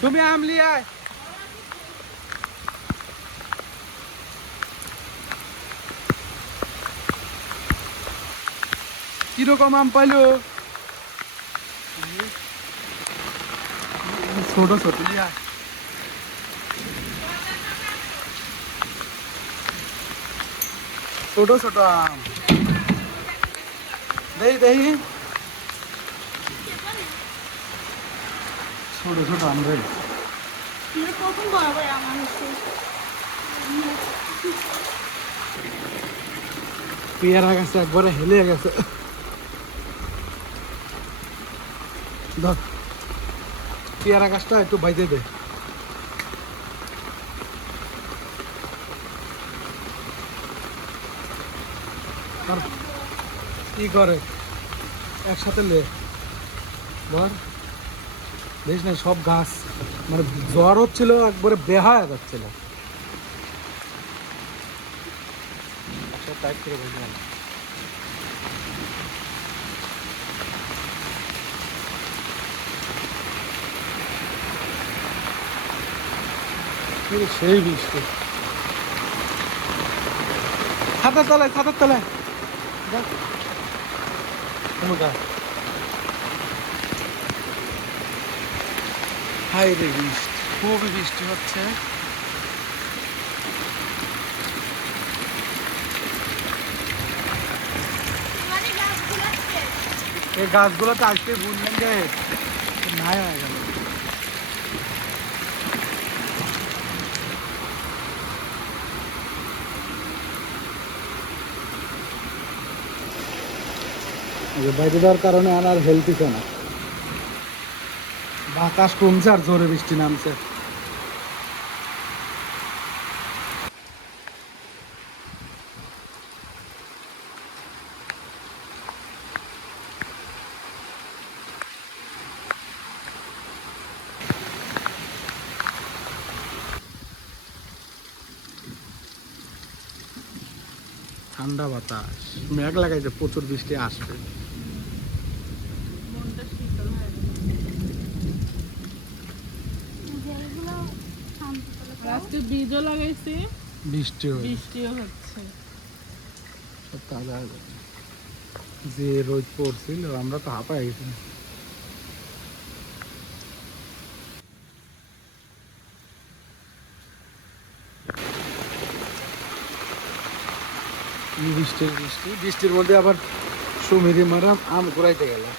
তুমি আমলি আয় কীরকম আম পাইলো ছোট ছোট নিয়ে আয়। ছোট ছোট আম দেই দেই ছোট ছোট আম রে আমরা প্রথম বরাবর আমার পেয়ারা গাছে একবারে হেলে গেছে ধর পেয়ারা গাছটা একটু বাইতে দে আর কি করে? একসাথে লে। ধর। দেখিস না, সব গাছ মানে জ্বর হচ্ছিল, একবারে বেহায়া যাচ্ছিল। সেই বৃষ্টি। ছাতার তলায় ছাতার তলায়। যা। হাই রে বৃষ্টি। খুবই বৃষ্টি হচ্ছে। মানে এই গাছগুলো তো আজকে বুনলেন যে নাই হয়ে গেল। বাইরে দেওয়ার কারণে আর আর হেলতেছে না। বাতাস কমছে আর জোরে বৃষ্টি নামছে। ঠান্ডা বাতাস। মেঘ লাগাইছে প্রচুর বৃষ্টি আসবে। বীজও লাগাইছি বৃষ্টি বৃষ্টিও হচ্ছে। সব তাজা যে রোদ পড়ছিল আমরা তো গেছি। বৃষ্টির বৃষ্টি বৃষ্টির মধ্যে আবার সুমিরি মারাম আম ঘুরাইতে গেলাম।